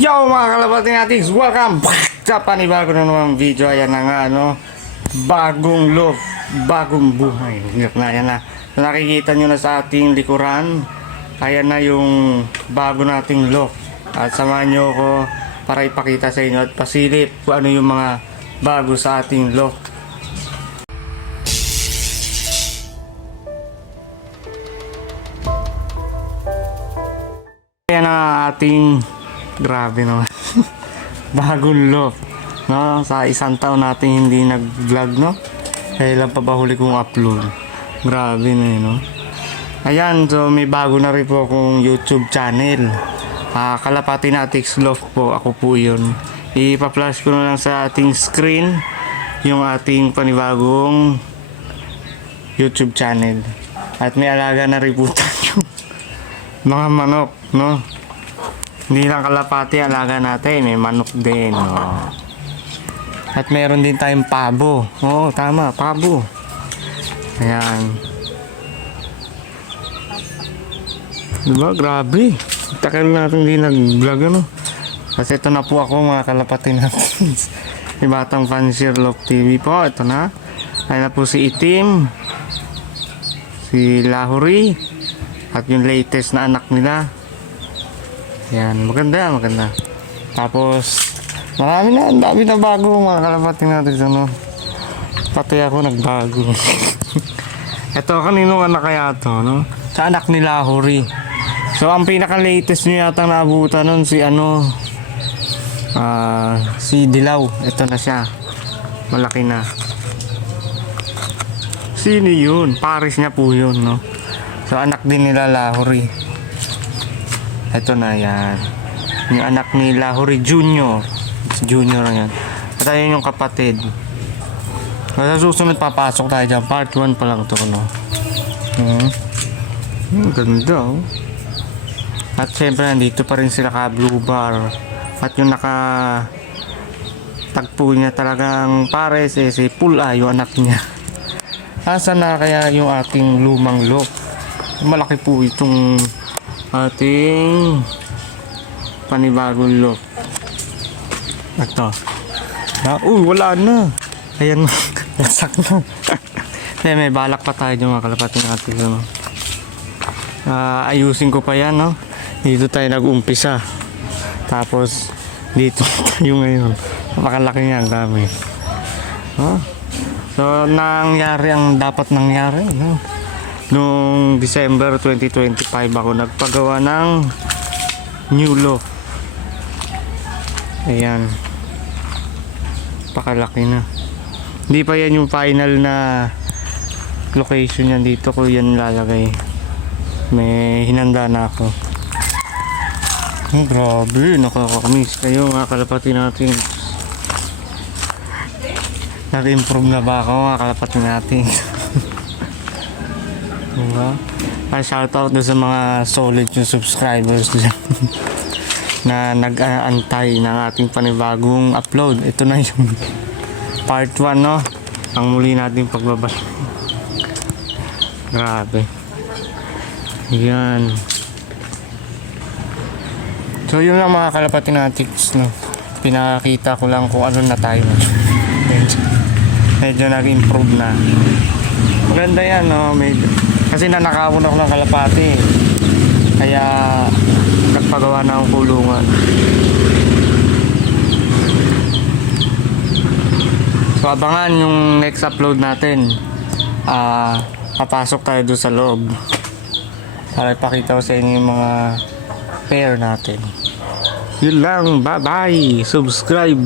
Yo mga kalapati natin, welcome back sa panibago na naman video. Ayan na nga, bagong look, bagong buhay. Ayan na, nakikita nyo na sa ating likuran. Ayan na yung bago nating look. At samahan nyo ko para ipakita sa inyo at pasilip kung ano yung mga bago sa ating look. Ayan na ating grabe naman. Bagong look, no? Sa isang taon natin hindi nag-vlog, no? Kailan pa ba huli kong upload? Grabe na yun, no? Ayan, so may bago na rin po akong YouTube channel. Kalapati Natics Love po, ako po yun. Ipa-flash ko na lang sa ating screen yung ating panibagong YouTube channel. At may alaga na rin po tayo mga manok, no? Hindi lang kalapati alaga natin, may manok din, no? At meron din tayong pabo. Oo, tama, pabo. Ayan. Diba? Grabe. Takal natin hindi nag-vlog, ano? Kasi ito na po ako, mga kalapati natin. Yung Batang Fancier Love TV po. Ito na. Ayan na po si Itim, si Lahuri, at yung latest na anak nila. Yan, maganda, maganda. Tapos, marami na, ang dami na bago mga kalapati natin, ano. Pati ako nagbago. Ito, kaninong anak kaya to, no? Sa anak ni Lahuri. So, ang pinaka-latest nyo yata naabutan nun, si si Dilaw. Ito na siya. Malaki na. Sino yun? Paris niya po yun, no? So, anak din nila Lahuri. Ito na yan. Yung anak ni Lahuri Junior. Junior na yan. At ayun yung kapatid. Sa susunod papasok tayo dyan. Part 1 pa lang ito, no? Ganda, oh. At syempre nandito pa rin sila ka Blue Bar. At yung tagpo niya talagang pares si Pula, yung anak niya. Asa na kaya yung ating lumang look? Malaki po itong ating panibagong look. Ito. Wala na. Ayan, nasak na. May balak pa tayo yung mga kalapati natin, no? Ayusin ko pa yan, no? Dito tayo nag-umpisa. Tapos dito tayo ngayon. Napakalaki niya ang gamit. So nangyari ang dapat nangyari, no? Noong December 2025 ako nagpagawa ng new look. Ayan. Pakalaki na. Hindi pa yan yung final na location yan. Dito ko yan lalagay. May hinanda na ako. Grabe, nakakamiss kayo mga kalapati natin. Nag-improve na ba ako mga kalapati natin? Diba? Shoutout doon sa mga solid yung subscribers dyan na nag-aantay ng ating panibagong upload. Ito na yung part 1, no? Ang muli natin pagbabalik. Grabe. Yan. So yun lang mga kalapati natin, no? Pinakita ko lang kung ano na tayo. Medyo nag-improve na. Maganda yan, no? Kasi nanakawon ako ng kalapati. Kaya nagpagawa na akong kulungan. So abangan yung next upload natin. Papasok tayo doon sa loob para ipakita ko sa inyo yung mga pair natin. Yun lang, bye bye, subscribe.